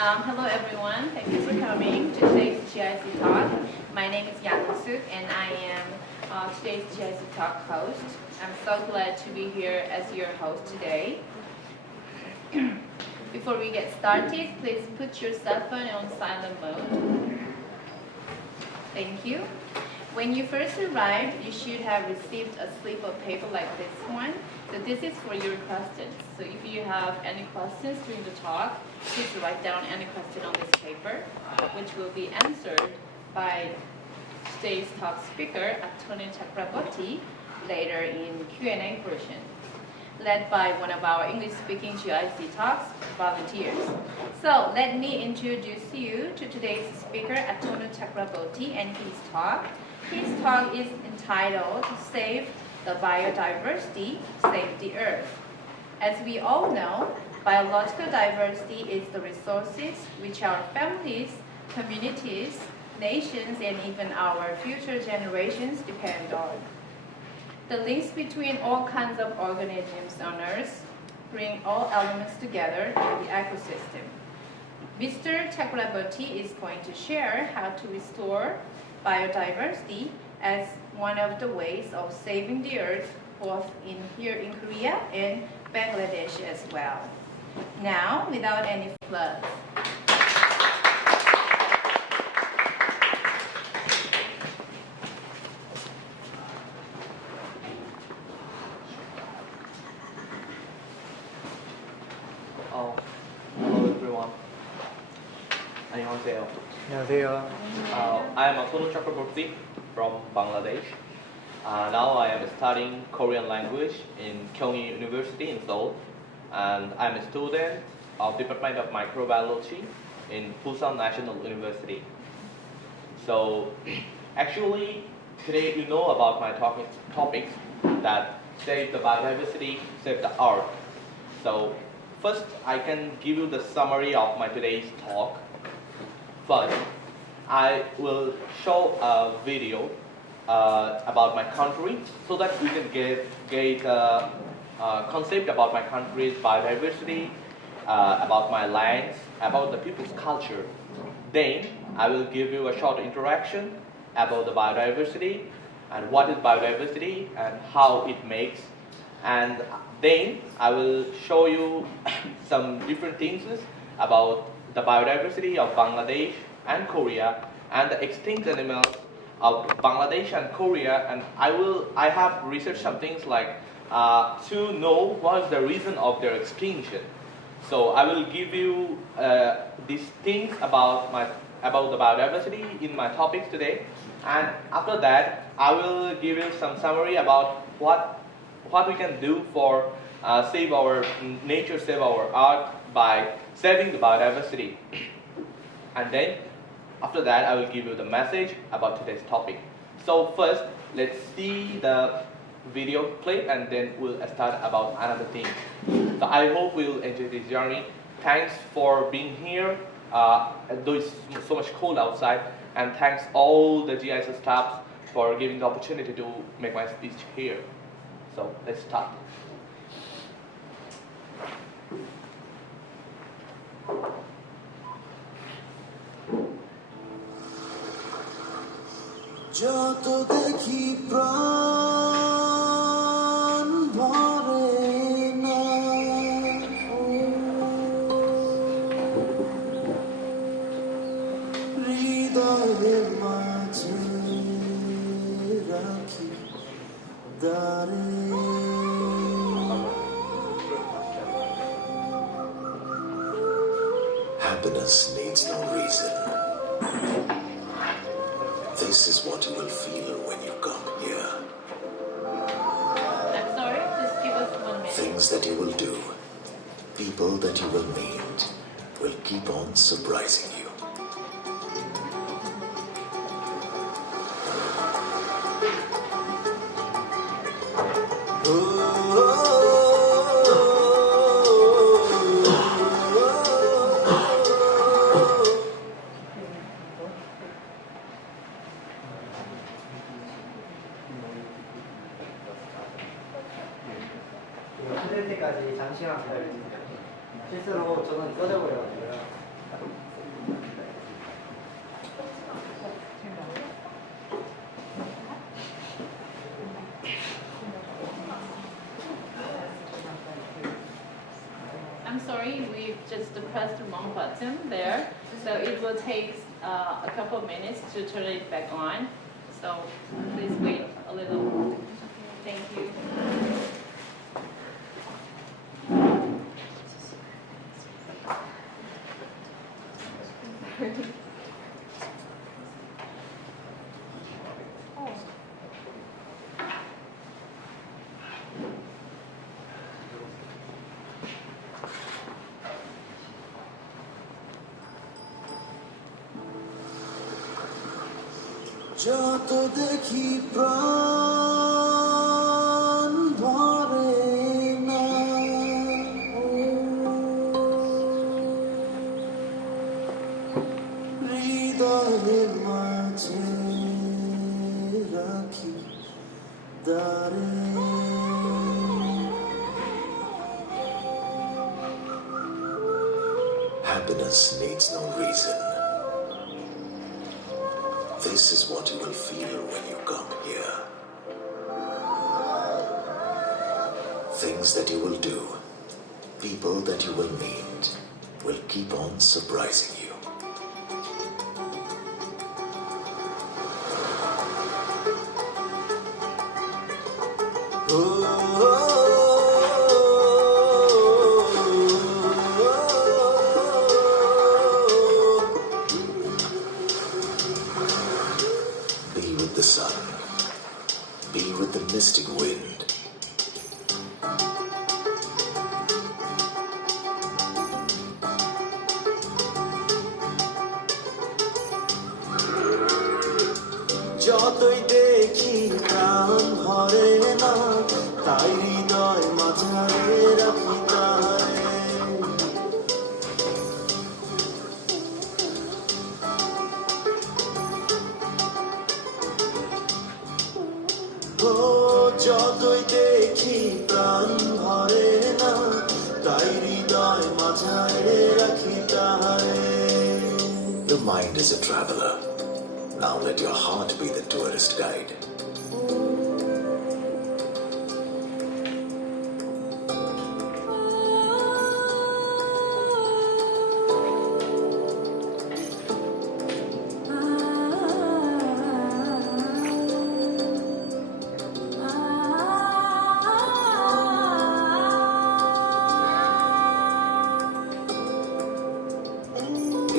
Hello everyone, thank you for coming to today's GIC talk. My name is Suk and I am today's GIC talk host. I'm so glad to be here as your host today. Before we get started, please put your cell phone on silent mode. Thank you. When you first arrived, you should have received a slip of paper like this one. So this is for your questions. So if you have any questions during the talk, please write down any question on this paper, which will be answered by today's talk speaker, Atonu Chakrabortty, later in Q&A version, led by one of our English-speaking GIC talks volunteers. So let me introduce you to today's speaker, Atonu Chakrabortty, and his talk. His talk is entitled Save the Biodiversity, Save the Earth. As we all know, biological diversity is the resources which our families, communities, nations, and even our future generations depend on. The links between all kinds of organisms on Earth bring all elements together in the ecosystem. Mr. Chakrabortty is going to share how to restore biodiversity as one of the ways of saving the Earth, both here in Korea and Bangladesh as well. Now, without any plugs. Hello everyone. 안녕하세요. 안녕하세요. I am Atonu Chakrabortty from Bangladesh. Now I am studying Korean language in Kyunghee University in Seoul, and I am a student of Department of Microbiology in Busan National University. So, actually, today you know about my topics that save the biodiversity, save the earth. So, first I can give you the summary of my today's talk. First, I will show a video about my country so that we can get a concept about my country's biodiversity, about my lands, about the people's culture. Then I will give you a short introduction about the biodiversity and what is biodiversity and how it makes. And then I will show you some different things about the biodiversity of Bangladesh and Korea and the extinct animals of Bangladesh and Korea, and I have researched some things like to know what is the reason of their extinction. So I will give you these things about the biodiversity in my topics today, and after that I will give you some summary about what we can do for save our nature, save our earth by saving the biodiversity. And then after that I will give you the message about today's topic. So first, let's see the video clip and then we'll start about another thing. So I hope we'll enjoy this journey. Thanks for being here, though it's so much cold outside, and thanks all the GIC staff for giving the opportunity to make my speech here. So let's start. যত দেখি প্রাণ ভরে না হৃদয়ের মাঝে রাখি দাঁড়ে Happiness needs no reason. This is what you will feel when you come here. I'm sorry, just give us 1 minute. Things that you will do, people that you will meet, will keep on surprising you. 끝낼 때까지 잠시만 기다려주세요. 실수로 저는 꺼져버려가지고요. I'm sorry, we just pressed the wrong button there. So it will take a couple of minutes to turn it back on. So please wait a little. Thank you. যত দেখি প্রাণ ভরে না হৃদয়ের মাঝে রাখি দাঁড়ে Happiness needs no reason. This is what you will feel when you come here. Things that you will do, people that you will meet, will keep on surprising you. Be with the sun. Be with the mystic wind. যতই দেখি প্রাণ ভরে না তাই হৃদয় মাঝারে রাখি তারে ও যতই দেখি প্রাণ ভরে না তাই হৃদয় মাঝারে রাখি তারে The mind is a traveler. Now let your heart be the tourist guide.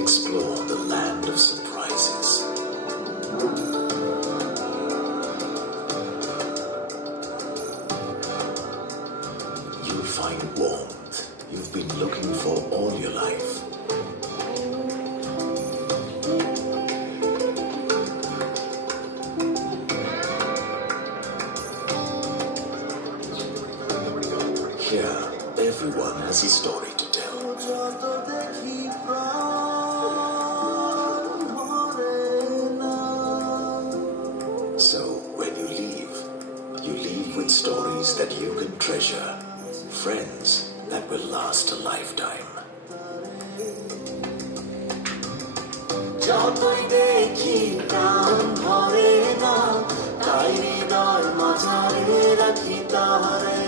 Explore the land of surprises. You'll find warmth you've been looking for all your life. Here, everyone has a story to tell. So, when you leave with stories that you can treasure, friends that will last a lifetime. যতই দেখি প্রাণ ভরে না তাই হৃদয় মাঝারে রাখি তাহারে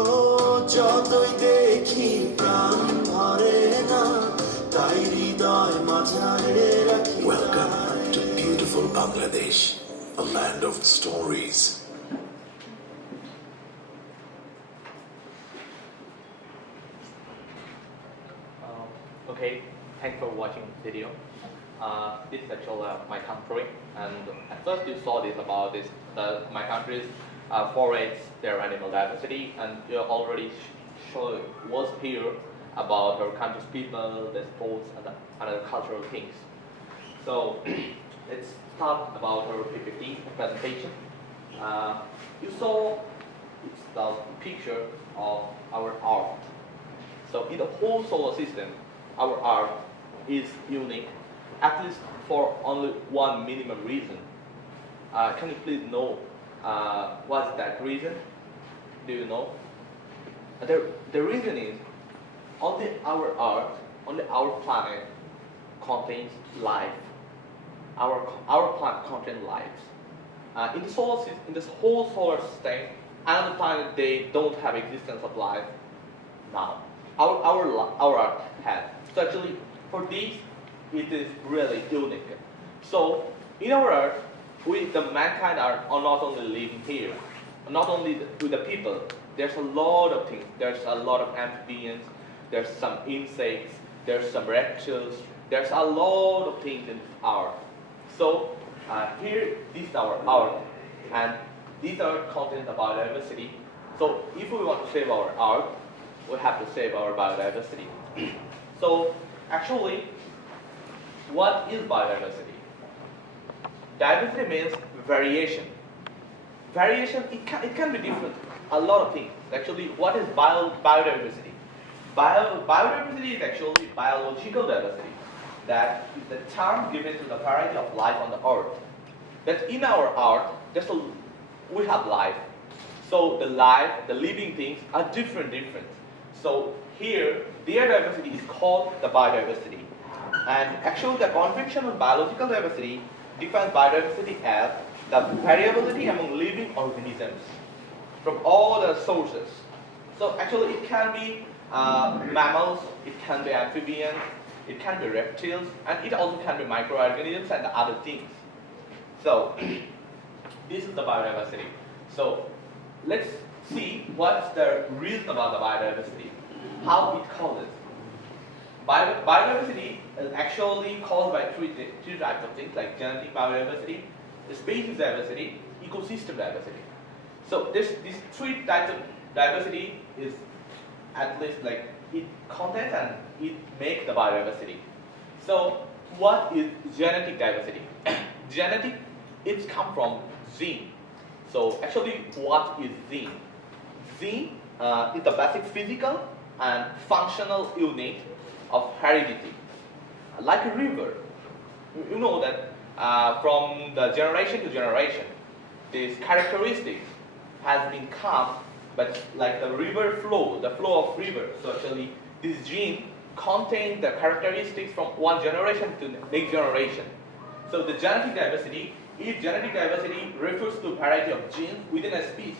ও যতই দেখি প্রাণ ভরে না তাই হৃদয় মাঝারে রাখি Welcome to beautiful Bangladesh, a land of stories. Okay, thanks for watching this video. This is actually my country, and at first you saw this about this my country's forests, their animal diversity, and you already was here about our country's people, the sports, and other cultural things. So let's start about our PPT presentation. You saw it's the picture of our art. So in the whole solar system, our art is unique, at least for only one minimum reason. Can you please know what's that reason? Do you know? The reason is only our art, only our planet contains life. our planet contains life. In the solar system, in this whole solar system, another planet they don't have existence of life now. Our Earth has. So actually, for this, it is really unique. So in our Earth, the mankind are not only living here, not only with the people. There's a lot of things. There's a lot of amphibians. There's some insects. There's some reptiles. There's a lot of things in our Earth. So here, this is our Earth, and these are contains the biodiversity. So if we want to save our Earth, we have to save our biodiversity. So actually, what is biodiversity? Diversity means variation. Variation, it can be different. A lot of things. Actually, what is biodiversity? Biodiversity is actually biological diversity. That is the term given to the variety of life on the earth. That in our earth, we have life. So the living things are different. So here, their diversity is called the biodiversity. And actually, the conventional biological diversity defines biodiversity as the variability among living organisms from all the sources. So actually, it can be mammals, it can be amphibians, it can be reptiles, and it also can be microorganisms and other things. So this is the biodiversity. So let's see what's the reason about the biodiversity, how it causes. Biodiversity is actually caused by three types of things, like genetic biodiversity, species diversity, ecosystem diversity. So these three types of diversity is at least like it contains and it makes the biodiversity. So what is genetic diversity? Genetic, it's come from gene. So actually, what is gene? Gene is the basic physical and functional unit of heredity. Like a river, you know that from the generation to generation, these characteristics has been come, but like the river flow, the flow of river. So actually, this gene contains the characteristics from one generation to the next generation. So the genetic diversity, if genetic diversity refers to a variety of genes within a species.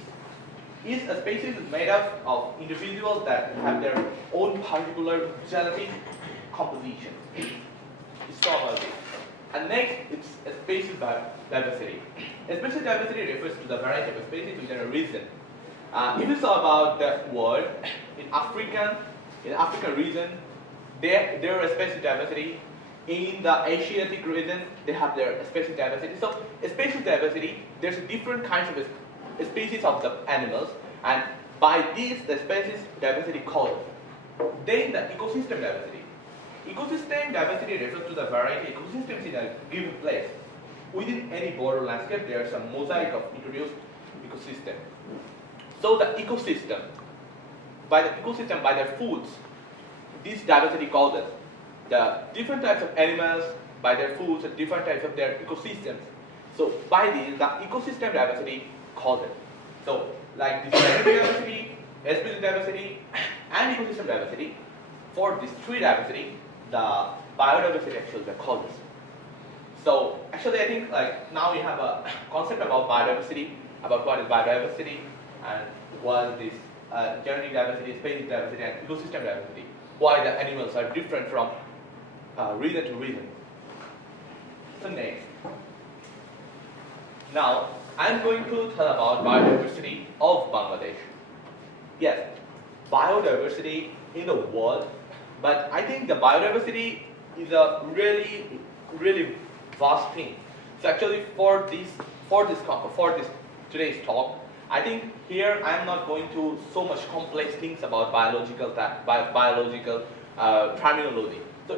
Each species is made up of individuals that have their own particular genetic composition. It's called about this. And next, it's a species diversity. A species diversity refers to the variety of species within a region. If it's about the world, in African region, there is species diversity. In the Asiatic region, they have their species diversity. So, species diversity, there's different kinds of species of the animals, and by this, the species diversity causes. Then the ecosystem diversity. Ecosystem diversity refers to the variety of ecosystems in a given place. Within any border landscape, there is a mosaic of introduced ecosystem. So the ecosystem, by their foods, this diversity causes. The different types of animals, by their foods, and different types of their ecosystems. So by this, the ecosystem diversity causes. So like this genetic diversity, species diversity, and ecosystem diversity, for these three diversity, the biodiversity actually the causes. So actually I think like now we have a concept about biodiversity, about what is biodiversity, and what is this genetic diversity, species diversity, and ecosystem diversity. Why the animals are different from region to region. So next. Now, I'm going to tell about biodiversity of Bangladesh. Yes, biodiversity in the world, but I think the biodiversity is a really vast thing. So actually, for today's talk, I think here I'm not going to so much complex things about biological terminology. So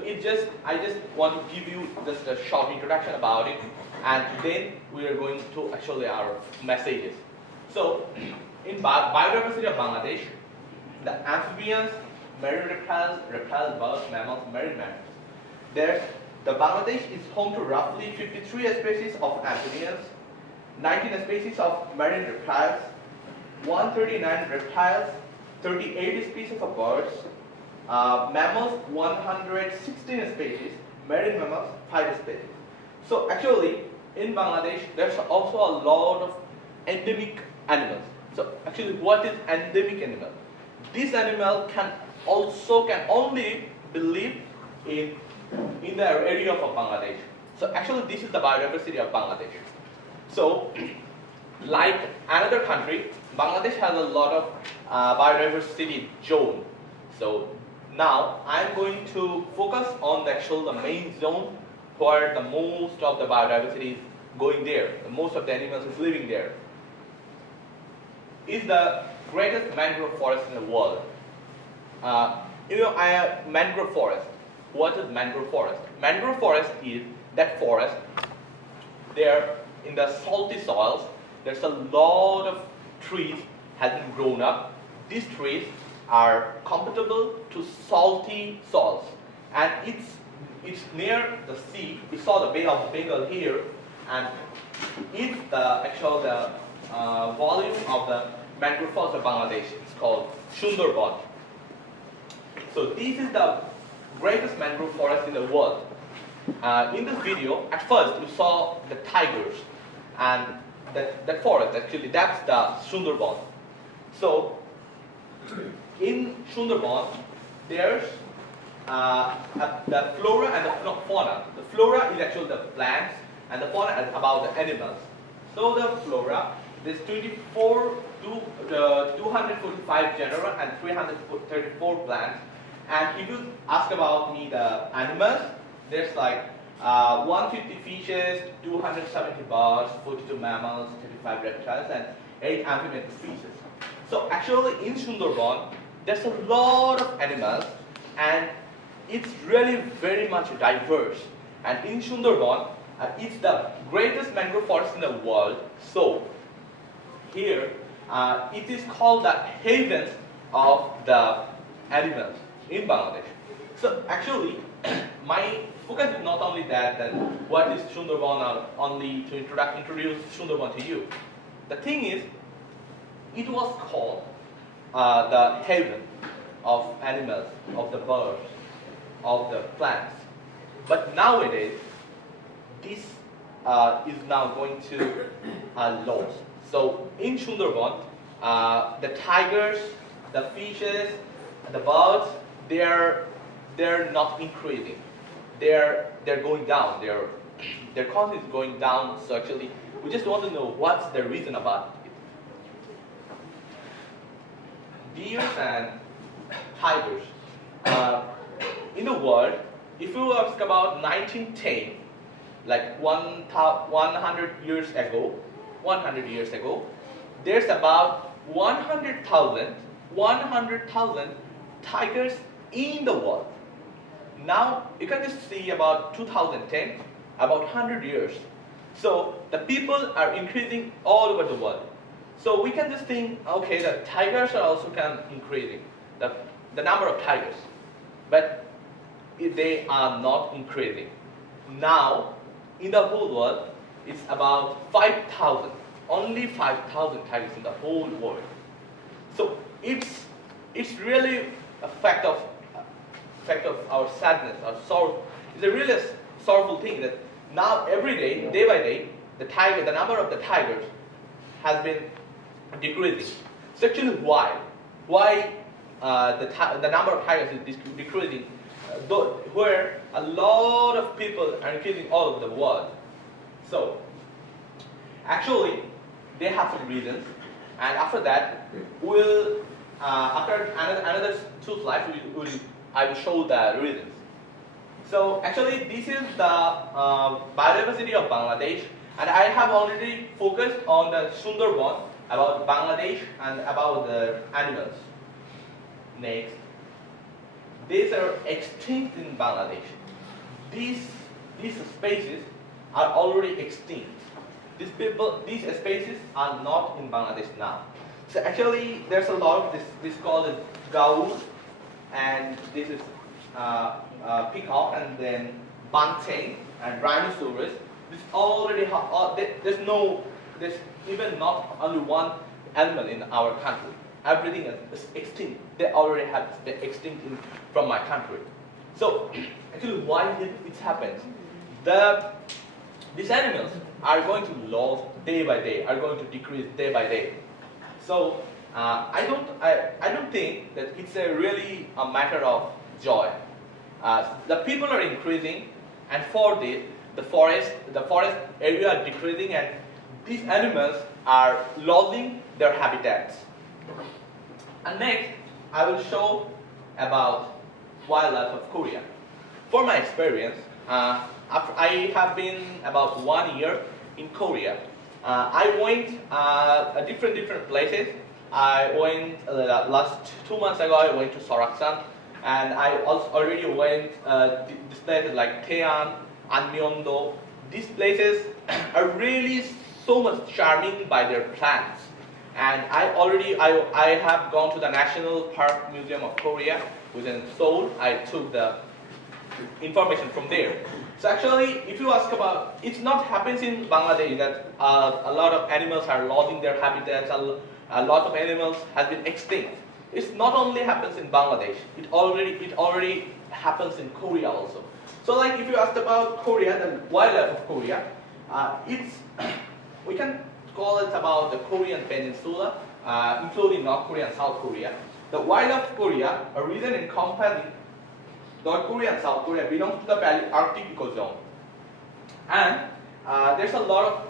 I just want to give you just a short introduction about it, and then we are going to actually our messages. So, in biodiversity of Bangladesh, the amphibians, marine reptiles, birds, mammals, marine mammals. The Bangladesh is home to roughly 53 species of amphibians, 19 species of marine reptiles, 139 reptiles, 38 species of birds, mammals 116 species, marine mammals 5 species. So actually, in Bangladesh, there's also a lot of endemic animals. So actually, what is endemic animal? This animal can only be live in the area of Bangladesh. So actually, this is the biodiversity of Bangladesh. So, like another country, Bangladesh has a lot of biodiversity zone. So now I'm going to focus on the main zone where the most of the biodiversity is going there. Most of the animals is living there. Is the greatest mangrove forest in the world. Mangrove forest. What is mangrove forest? Mangrove forest is that forest. There in the salty soils, there's a lot of trees has been grown up. These trees are compatible to salty soils, and it's near the sea. We saw the Bay of Bengal here, and it's the volume of the mangrove forest of Bangladesh. It's called Sundarban. So this is the greatest mangrove forest in the world. In this video, at first we saw the tigers, and that forest actually that's the Sundarban. So in Sundarban, there's the flora and the fauna. The flora is actually the plants, and the fauna is about the animals. So the flora, there's 245 genera and 334 plants. And if you ask about me the animals, there's like 150 fishes, 270 birds, 42 mammals, 35 reptiles, and 8 amphibian species. So actually in Sundarban, there's a lot of animals, and it's really very much diverse. And in Sundarban, it's the greatest mangrove forest in the world. So here, it is called the haven of the animals in Bangladesh. So actually, my focus is not only that what is Sundarban, or only to introduce Sundarban to you. The thing is, it was called the haven of animals, of the birds, of the plants. But nowadays, this is now going to loss. So in Sundarban, the tigers, the fishes, the birds, they're not increasing. They're going down. Their content is going down. So actually, we just want to know what's the reason about it. Deers and tigers. In the world, if you ask about 1910, like 100 years ago, there's about 100,000 tigers in the world. Now you can just see about 2010, about 100 years. So the people are increasing all over the world. So we can just think, okay, the tigers are also increasing, the number of tigers, but they are not increasing. Now in the whole world, it's about 5,000, only 5,000 tigers in the whole world. So it's really a fact of our sadness, our sorrow. It's a really sorrowful thing that now every day by day, the number of the tigers has been decreasing. So actually, why the number of tigers is decreasing? Where a lot of people are increasing all over the world. So actually, they have some reasons, and after that, after another 2 slides, I will show the reasons. So actually, this is the biodiversity of Bangladesh, and I have already focused on the Sundarban, about Bangladesh and about the animals. Next, these are extinct in Bangladesh. These species are already extinct. These species are not in Bangladesh now. So actually, there's a lot of this called as gaur, and this is peacock, and then banteng and rhinoceros. This already there's even not only one animal in our country. Everything is extinct. They already have been extinct from my country. So actually, why did it happen? these animals are going to lose day by day, are going to decrease day by day. So I don't think that it's really a matter of joy. The people are increasing, and for this, the forest area are decreasing, and these animals are losing their habitats. And next, I will show about wildlife of Korea. For my experience, after I have been about 1 year in Korea. I went different places. I went last 2 months ago. I went to Soraksan, and I also already went these places like Taean, Anmyeongdo. These places are really so much charming by their plants. And I have gone to the National Park Museum of Korea within Seoul. I took the information from there. So actually, if you ask about, it's not happens in Bangladesh that a lot of animals are losing their habitats. A lot of animals have been extinct. It's not only happens in Bangladesh. It already happens in Korea also. So like if you asked about Korea, the wildlife of Korea, we can call it about the Korean peninsula, including North Korea and South Korea. The wildlife of Korea, a region encompassing North Korea and South Korea, belongs to the Arctic ecozone. And there's a lot of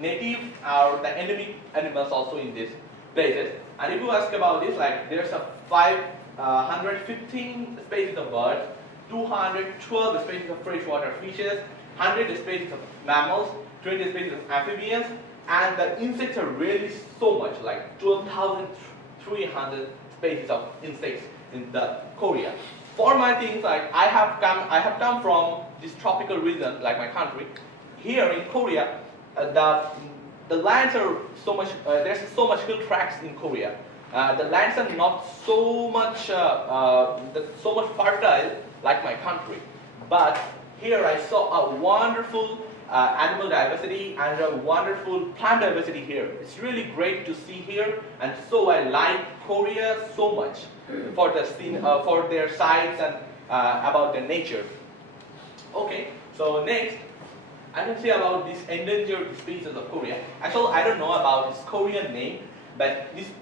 native or the endemic animals also in these places. And if you ask about this, like there's a 515 species of birds, 212 species of freshwater fishes, 100 species of mammals, 20 species of amphibians, and the insects are really so much, like 12,300 species of insects in the Korea. For my things, like I have come from this tropical region, like my country. Here in Korea, the lands are so much. There's so much hill tracts in Korea. The lands are not so much fertile like my country. But here I saw a wonderful animal diversity and a wonderful plant diversity here. It's really great to see here, and so I like Korea so much for the scene, for their sites and about their nature. Okay, so next I can say about this endangered species of Korea. Actually, I don't know about this Korean name, but these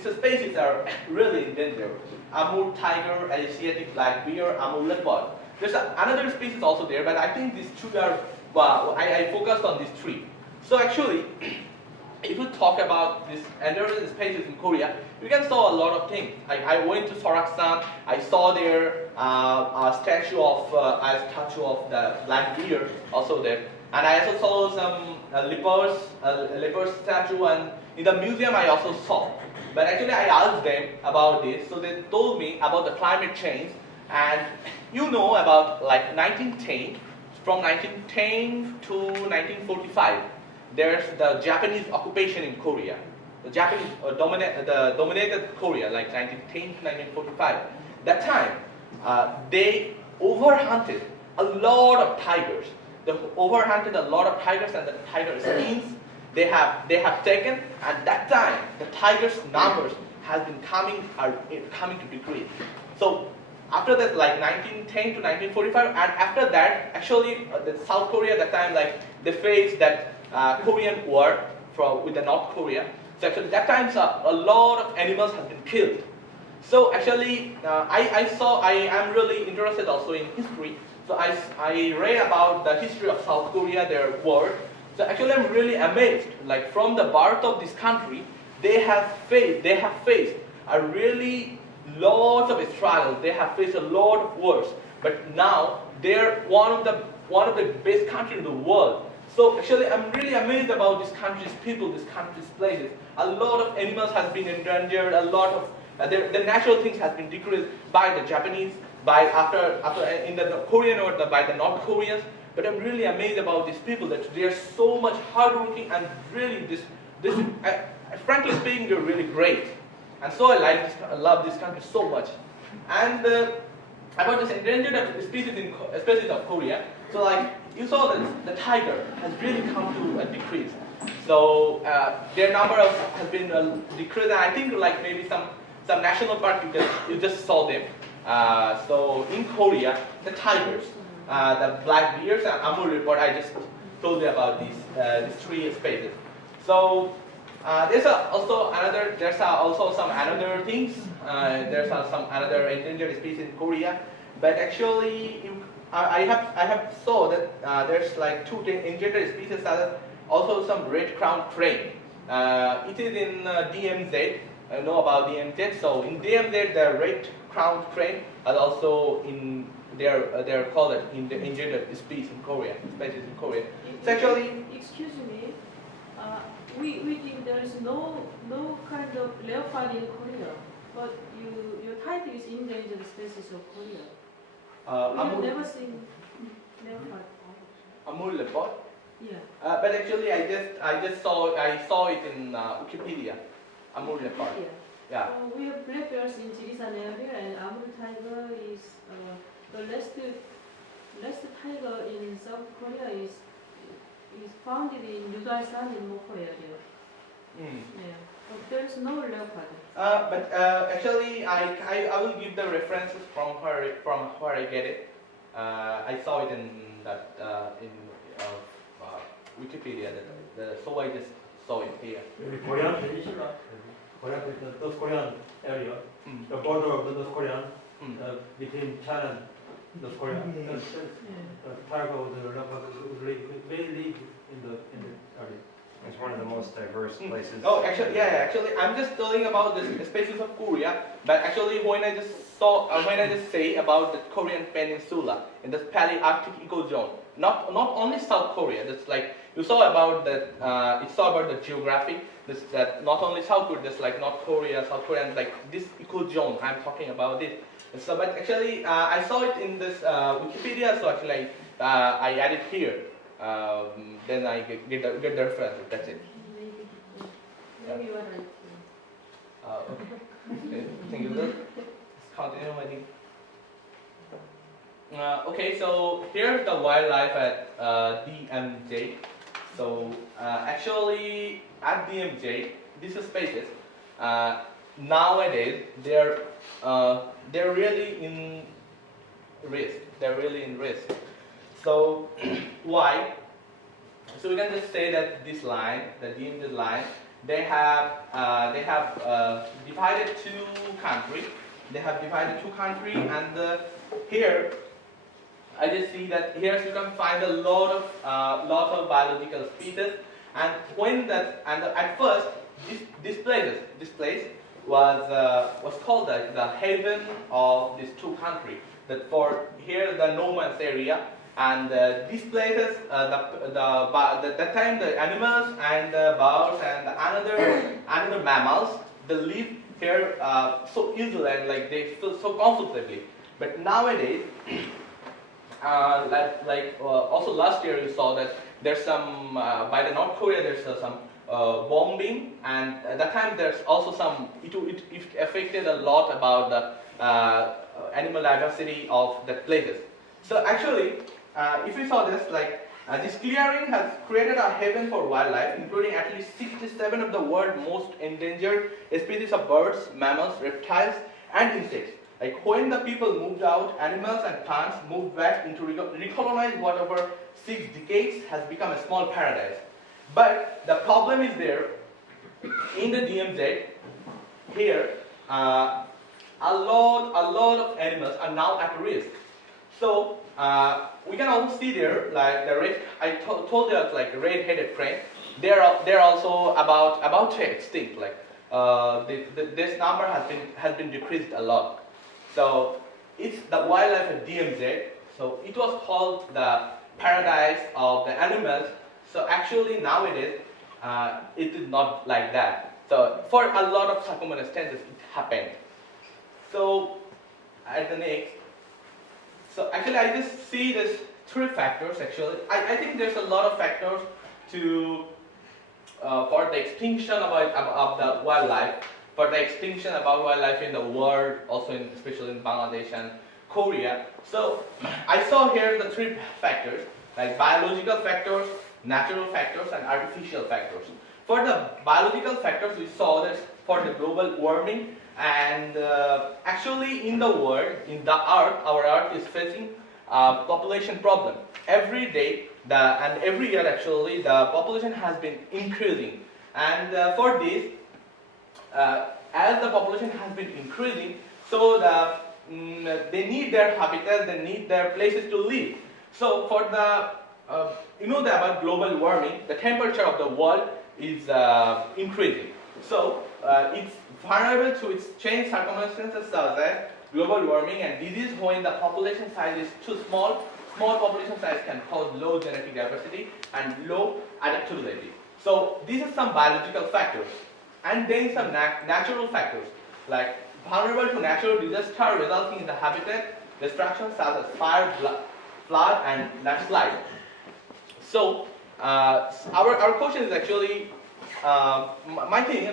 species are really endangered. Amur tiger, Asiatic black bear, Amur leopard. There's another species also there, but I think these two are. I focused on these three. So actually, if you talk about these endangered species in Korea, you can saw a lot of things. I went to Soraksan. I saw there a statue of the black bear also there, and I also saw some leopard statue, and in the museum I also saw. But actually, I asked them about this, so they told me about the climate change, and you know about like 1910. From 1910 to 1945, there's the Japanese occupation in Korea. The Japanese dominated Korea like 1910 to 1945. That time, they overhunted a lot of tigers. They overhunted a lot of tigers, and the tiger skins they have taken. At that time, the tigers' numbers has been coming to decrease. So after that, like 1910 to 1945, and after that, actually, the South Korea at that time, like they faced that Korean war with the North Korea. So actually, that time, a lot of animals have been killed. So actually, I am really interested also in history. So I read about the history of South Korea, their war. So actually, I'm really amazed. Like from the birth of this country, they have faced a really lots of struggles. They have faced a lot of wars, but now they're one of the best countries in the world. So actually, I'm really amazed about this country's people, this country's places. A lot of animals has been endangered. A lot of the natural things has been decreased by the Japanese, after in the Korean or by the North Koreans. But I'm really amazed about these people that they are so much hardworking, and really frankly speaking, they're really great. And so I love this country so much. And about this endangered species of Korea, so like you saw that the tiger has really come to a decrease. So their number has been decreased, and I think like maybe some national park you just saw them. So in Korea, the tigers, the black bears and Amur leopard, I just told you about these three spaces. So there's also some another things. There's some another endangered species in Korea, but actually I have saw that there's like two endangered species that are also some red-crowned crane. It is in DMZ. I know about DMZ. So in DMZ, the red-crowned crane are also in they're called in the endangered species in Korea. Species in Korea. It's actually. Excuse me. We think there is no kind of leopard in Korea, but your title is endangered species of Korea. We have never seen leopard. Amur leopard. Yeah. But actually, I saw it in Wikipedia. Amur leopard. Yeah. We have black bears in Jirisan area, and Amur tiger is the last tiger in South Korea is found in Yudaesan in Mokpo area. Yeah. But there's no leopard. But actually, I will give the references from where I get it. I saw it in that in Wikipedia. So I just saw it here. The Korean peninsula, Korea, the North Korean area, the border of the North Korean, between China and North Korea. The tiger of the leopard mainly in the area. It's one of the most diverse places. Oh, actually, actually, I'm just telling about the species of Korea. But actually, when I just say about the Korean Peninsula in the Palearctic ecozone, not only South Korea. That's like you saw about that. It saw about the geography. That not only South Korea, just like North Korea, South Korea, and like this ecozone. I'm talking about this. So, but actually, I saw it in this Wikipedia. So actually, I added here. Then I get the reference. That's it. Maybe you are right. Okay. Thank you. Let's continue. I think. Okay, so here's the wildlife at DMJ. So actually, at DMJ, these species nowadays they're really in risk. They're really in risk. So why? So we can just say that this line, the DMZ line, they have divided two countries. They have divided two countries, and here I just see that here you can find a lot of biological species. And when that at first this place was called the haven of these two countries. That for here the no man's area. And these places, that time the animals and the birds and another mammals, they live here so easily and like they feel so comfortably. But nowadays, also last year you saw that there's some by the North Korea there's some bombing, and at that time there's also some it affected a lot about the animal diversity of the places. So actually. If we saw this, this clearing has created a haven for wildlife, including at least 67 of the world's most endangered species of birds, mammals, reptiles, and insects. Like when the people moved out, animals and plants moved back into recolonize what over 6 decades has become a small paradise. But the problem is there in the DMZ. Here, a lot of animals are now at risk. So. We can also see there, like the red. I told you like red-headed crane. They're also about to extinct. Like this number has been decreased a lot. So it's the wildlife at DMZ. So it was called the paradise of the animals. So actually nowadays it is not like that. So for a lot of circumstances it happened. So at the next. So actually, I just see this 3 factors. Actually, I think there's a lot of factors to for the extinction of the wildlife, for the extinction about wildlife in the world, also especially in Bangladesh and Korea. So I saw here the 3 factors, like biological factors, natural factors, and artificial factors. For the biological factors, we saw that for the global warming. And actually in the world, in the earth, our earth is facing a population problem. Every day And every year actually the population has been increasing, and for this, as the population has been increasing, so they need their habitats, they need their places to live. So for the about global warming, the temperature of the world is increasing. So it's vulnerable to its changed circumstances such as global warming and disease. When the population size is too small, small population size can cause low genetic diversity and low adaptability. So these are some biological factors. And then some natural factors, like vulnerable to natural disaster resulting in the habitat destruction such as fire, flood, and landslide. So our question is actually actually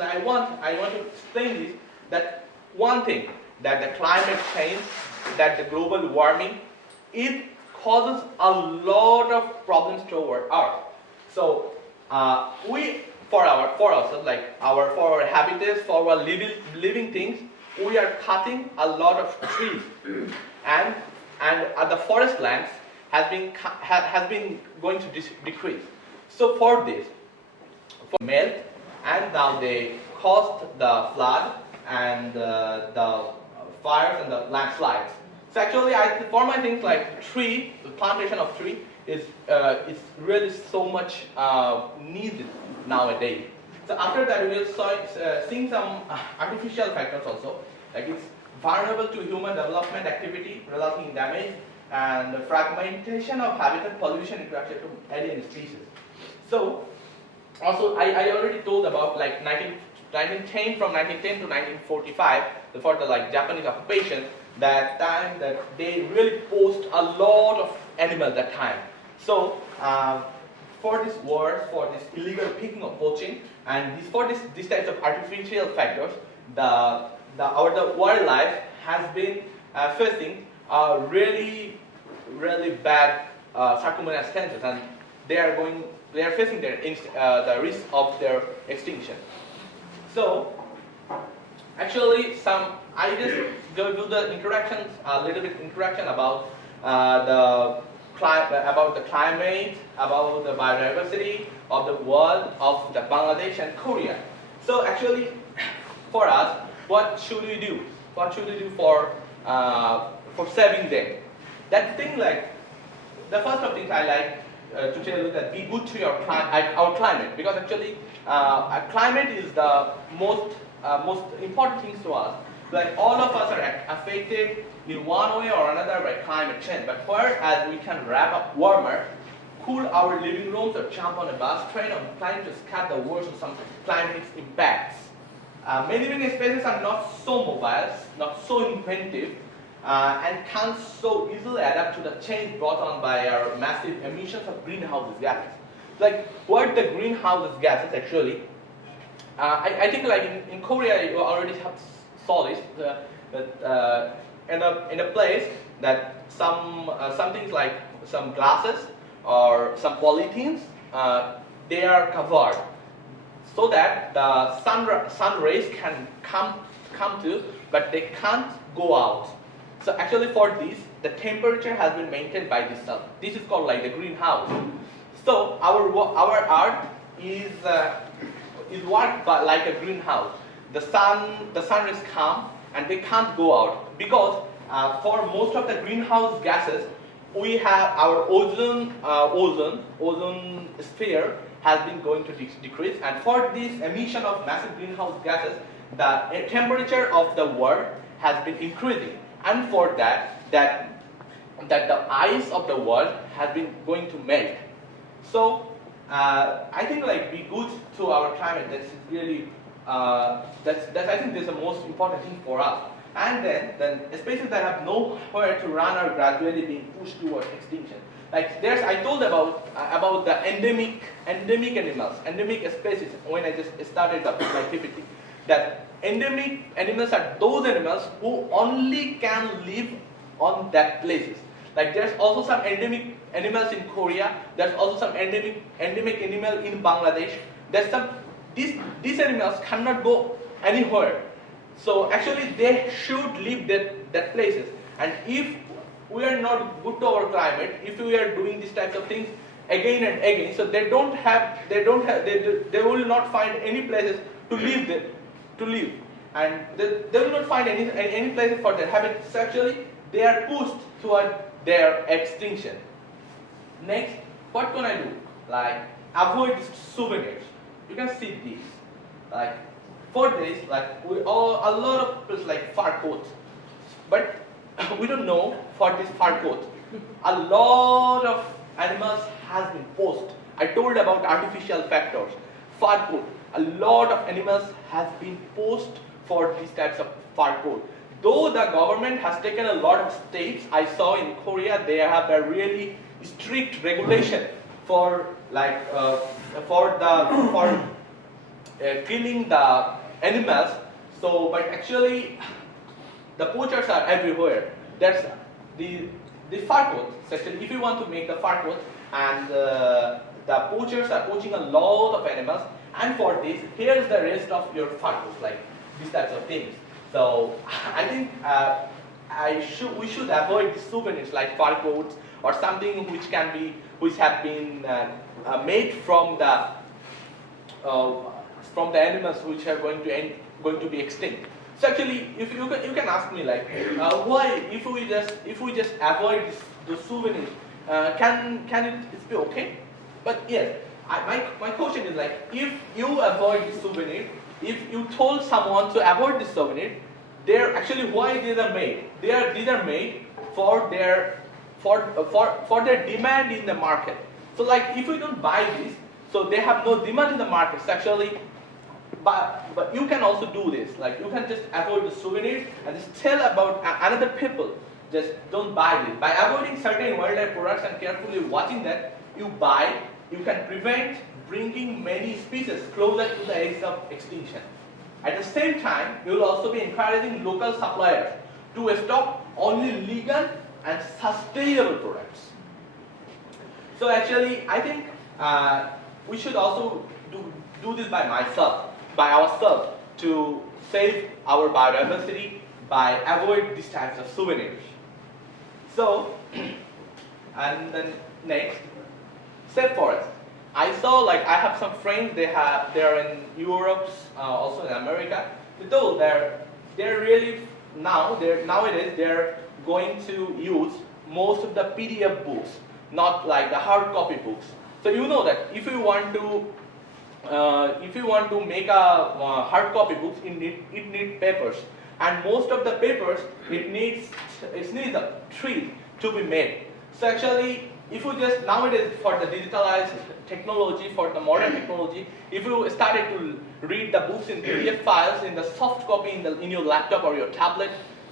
I want to explain this, that one thing, that the climate change, that the global warming, it causes a lot of problems to our Earth. So for ourselves, like for our habitats, for our living things, we are cutting a lot of trees, and the forest lands has been going to decrease. So for this, melt, and now they caused the flood and the fires and the landslides. So actually, for my things like the plantation of tree is really so much needed nowadays. So after that, we will seeing some artificial factors also, like it's vulnerable to human development activity resulting in damage and fragmentation of habitat, pollution, interaction to alien species. So also I already told about like 1910 from 1910 to 1945 for the like Japanese occupation. That time that they really posed a lot of animals that time. So for this war, for this illegal picking or poaching, and these types of artificial factors, the wildlife has been facing really bad circumstances, and they are facing the risk of their extinction. So actually, I just go to the introductions, a little bit introduction about the climate, about the biodiversity of the world, of the Bangladesh and Korea. So actually, for us, what should we do? What should we do for saving them? That thing, like the first of things I like to tell you that be good to our climate, because actually our climate is the most important things to us. Like all of us are affected in one way or another by climate change, but whereas we can wrap up warmer, cool our living rooms, or jump on a bus, train, or plane to escape the worst of some climate impacts. Many living species are not so mobile, not so inventive, and can't so easily adapt to the change brought on by our massive emissions of greenhouse gases. Like what the greenhouse gases actually? I think like in Korea you already saw this, in a place that some things like some glasses or some polythenes, they are covered so that the sun rays can come to, but they can't go out. So actually for this, the temperature has been maintained by the sun. This is called like the greenhouse. So our Earth is worked by like a greenhouse. The sun rays come and they can't go out, because for most of the greenhouse gases, we have our ozone sphere has been going to decrease, and for this emission of massive greenhouse gases, the temperature of the world has been increasing, and for that the ice of the world has been going to melt. So I think like be good to our climate. That's really that's I think that's the most important thing for us. And then species that have nowhere to run are gradually being pushed towards extinction. Like I told about the endemic animals, endemic species when I just started my activity. That endemic animals are those animals who only can live on that places. Like there's also some endemic animals in Korea. There's also some endemic animal in Bangladesh. There's some these animals cannot go anywhere. So actually they should live that places. And if we are not good to our climate if we are doing these types of things again and again. So they will not find any places to live, and they will not find any places for their habitat. So actually, they are pushed toward their extinction. Next, what can I do? Like avoid souvenirs. You can see these. Like for this, like a lot of places like fur coats, but we don't know for this fur coat. A lot of animals has been poached. I told about artificial factors. Fur coat. A lot of animals has been poached for these types of fur coat. Though the government has taken a lot of steps, I saw in Korea they have a really strict regulation for killing the animals. So, but actually, the poachers are everywhere. That's the fur coat. So actually, if you want to make the fur coat, and the poachers are poaching a lot of animals, and for this, here's the rest of your fur coats, like these types of things. So I think we should avoid the souvenirs like fur coats or something which have been made from the animals which are going to be extinct. So actually, if you can ask me like why if we just avoid the souvenirs, can it be okay? But yes, my question is like, if you avoid the souvenir, if you told someone to avoid the souvenir, they're actually why these are made. These are made for their demand in the market. So like if we don't buy this, so they have no demand in the market. So actually, but you can also do this. Like you can just avoid the souvenirs and just tell about another people. Just don't buy this. By avoiding certain wildlife products and carefully watching that you buy, you can prevent bringing many species closer to the edge of extinction. At the same time, you will also be encouraging local suppliers to stock only legal and sustainable products. So actually, I think we should also do this by ourselves, to save our biodiversity by avoid these types of souvenirs. So, and then next, save forest. I saw like I have some friends. They're in Europe, also in America. Though they're really nowadays they're going to use most of the PDF books, not like the hard copy books. So you know that if you want to make a hard copy books, it needs papers, and most of the papers it needs a tree to be made. So actually, if you just nowadays for the digitalized technology, for the modern technology, if you started to read the books in PDF files in the soft copy in your laptop or your tablet,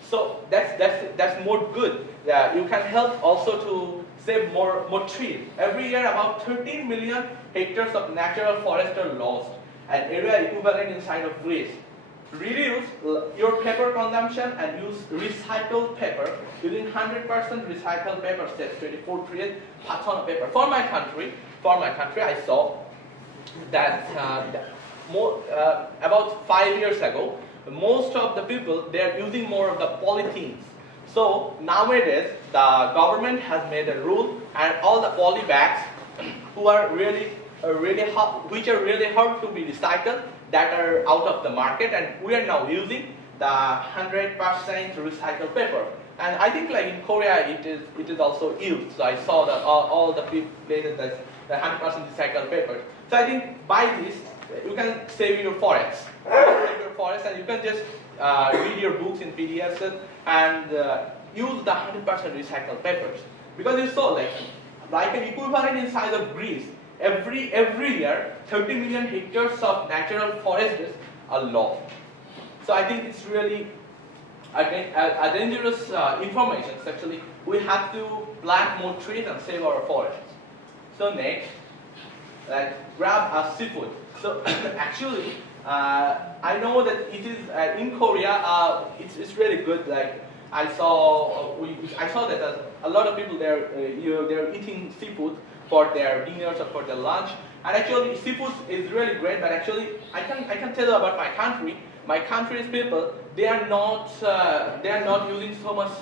so that's more good. You can help also to save more trees. Every year, about 13 million hectares of natural forest are lost, an area equivalent in size of Greece. Reduce your paper consumption and use recycled paper. Using 100% recycled paper saves 24 trees per ton of paper. For my country, I saw that about 5 years ago, most of the people they are using more of the polythenes. So nowadays, the government has made a rule, and all the poly bags, which are really hard to be recycled, that are out of the market, and we are now using the 100% recycled paper. And I think like in Korea it is also used. So I saw that all the places that the 100% recycled paper. So I think by this you can save your forests. And you can just read your books in PDFs and use the 100% recycled papers. Because you saw like an equivalent in size of Greece. Every year, 30 million hectares of natural forests are lost. So I think it's really a dangerous information. So actually, we have to plant more trees and save our forests. So next, grab a seafood. So actually, I know that it is in Korea. It's really good. Like I saw that a lot of people they're eating seafood for their dinners or for their lunch. And actually, seafood is really great. But actually, I can tell you about my country. My country's people they are not using so much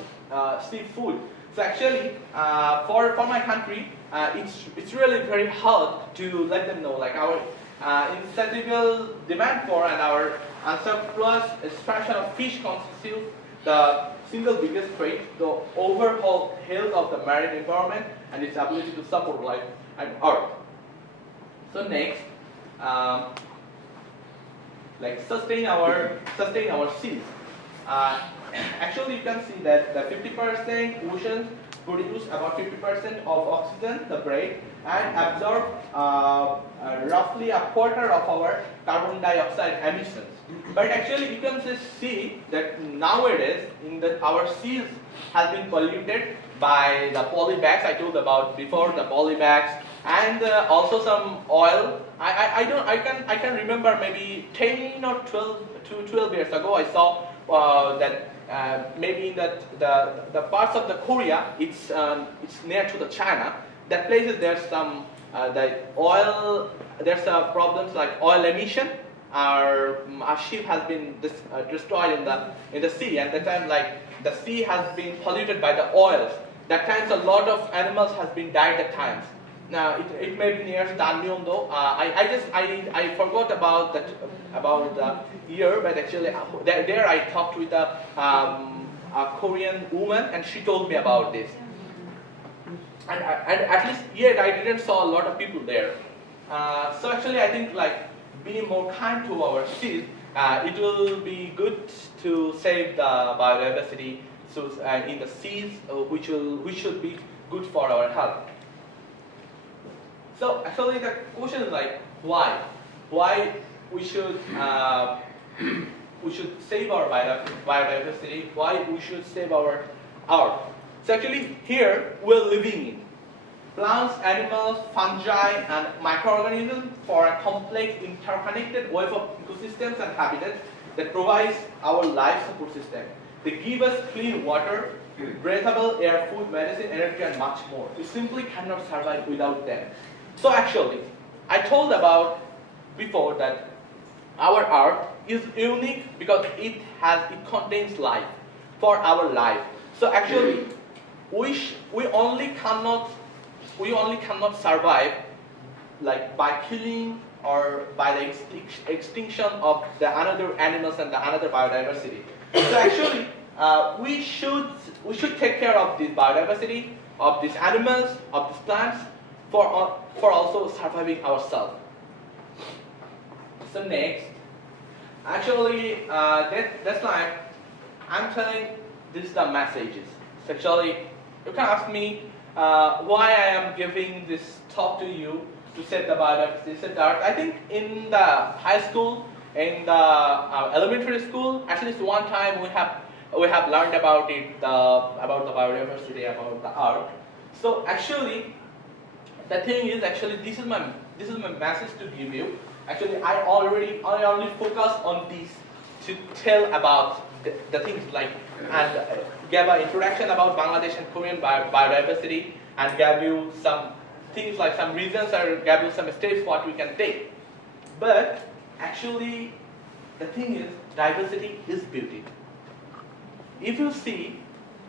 seafood. So actually, for my country, it's really very hard to let them know like our insatiable demand for and our surplus extraction of fish constitutes the single biggest threat to overall health of the marine environment and its ability to support life on Earth. So next, like sustain our seas. Actually, you can see that the 50% oceans produce about 50% of oxygen, the breath, and absorb roughly a quarter of our carbon dioxide emissions. But actually, you can just see that nowadays, our seas has been polluted by the poly bags I told about before, the poly bags, and also some oil. I can remember maybe 10 or 12 years ago I saw that maybe in the parts of the Korea, it's near to the China. That places there's some the oil. There's problems like oil emission. Our ship has been destroyed in the sea, and that time like the sea has been polluted by the oils. That times a lot of animals has been died at times. Now it may be near Danmyeon though. I forgot about the year, but actually there I talked with a Korean woman, and she told me about this. And at least yet I didn't saw a lot of people there. So actually I think like being more kind to our seas, it will be good to save the biodiversity in the seas, which should be good for our health. So actually the question is like why we should save our biodiversity, why we should save our Earth. So actually here we're living in plants, animals, fungi, and microorganisms for a complex interconnected web of ecosystems and habitats that provides our life support system. They give us clean water, breathable air, food, medicine, energy, and much more. We simply cannot survive without them. So actually, I told about before that our Earth is unique because it contains life for our life. So actually, we only cannot survive like by killing or by the extinction of the another animals and the another biodiversity. So actually, we should take care of this biodiversity, of these animals, of these plants, for also surviving ourselves. So next, actually, that's why I'm telling this the messages. So actually, you can ask me why I am giving this talk to you to save the biodiversity. I think in the high school, in the elementary school, at least one time we have learned about it, about the biodiversity, about the Earth. So actually, the thing is actually this is my message to give you. Actually, I only focus on this to tell about the things like and gave an introduction about Bangladesh and Korean biodiversity and gave you some things like some reasons or gave you some steps what we can take. But actually, the thing is diversity is beauty. If you see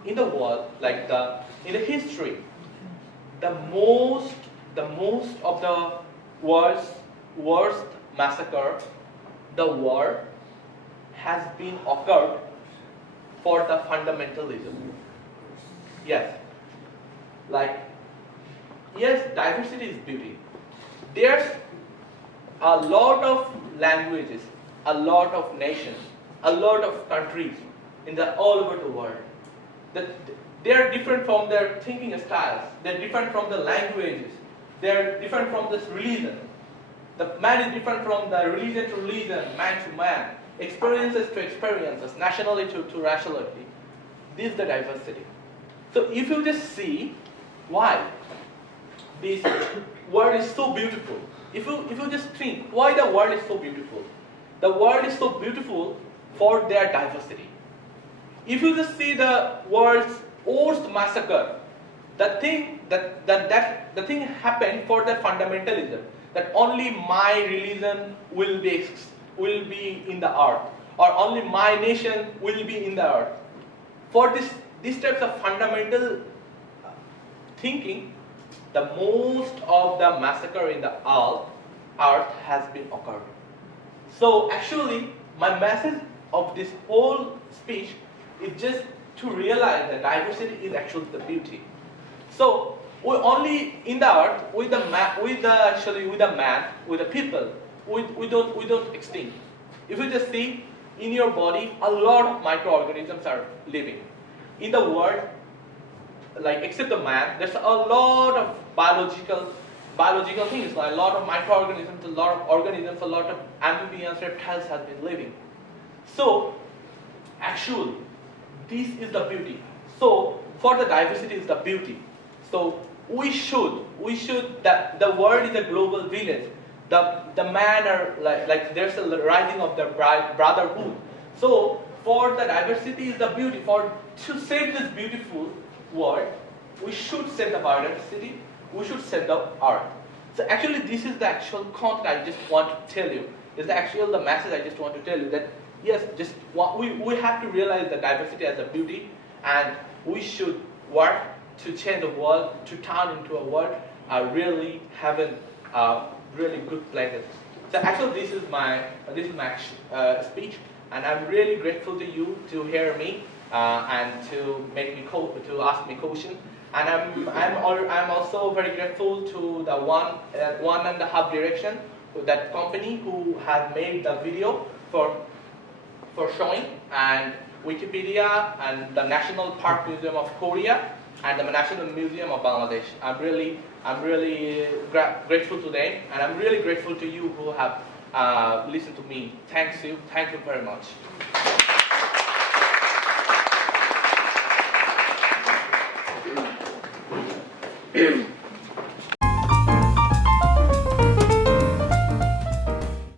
in the world, like in the history, the most of the worst massacre, the war has been occurred for the fundamentalism. Yes, diversity is beauty. There's a lot of languages, a lot of nations, a lot of countries all over the world. They are different from their thinking styles. They're different from the languages. They're different from this religion. The man is different from the religion to religion, man to man, experiences to experiences, nationality to rationality. This is the diversity. So if you just see why this world is so beautiful, if you just think why the world is so beautiful, the world is so beautiful for their diversity. If you just see the world's worst massacre, the thing happened for the fundamentalism, that only my religion will be in the earth, or only my nation will be in the earth. For these types of fundamental thinking the most of the massacre in the earth has been occurred. So actually, my message of this whole speech is just to realize that diversity is actually the beauty. So we only in the earth with the people we don't extinct. If you just see in your body, a lot of microorganisms are living. In the world, like except the man, there's a lot of biological things, like a lot of microorganisms, a lot of organisms, a lot of amphibians, reptiles have been living. So actually, this is the beauty. So for the diversity is the beauty. So we should that the world is a global village. The man are like there's a rising of the brotherhood. So for the diversity is the beauty. To save this beautiful world, we should save the biodiversity. We should save the earth. So actually, this is the actual content I just want to tell you. This is the message I just want to tell you that yes, just we have to realize the diversity as a beauty, and we should work to change the world, to turn into a world really having really good places. So actually, this is my speech, and I'm really grateful to you to hear me and to to ask me question. And I'm also very grateful to the 1.5 Direction, that company who has made the video for showing, and Wikipedia and the National Park Museum of Korea and the National Museum of Bangladesh. I'm really grateful to them, and I'm really grateful to you who have listened to me. Thank you very much.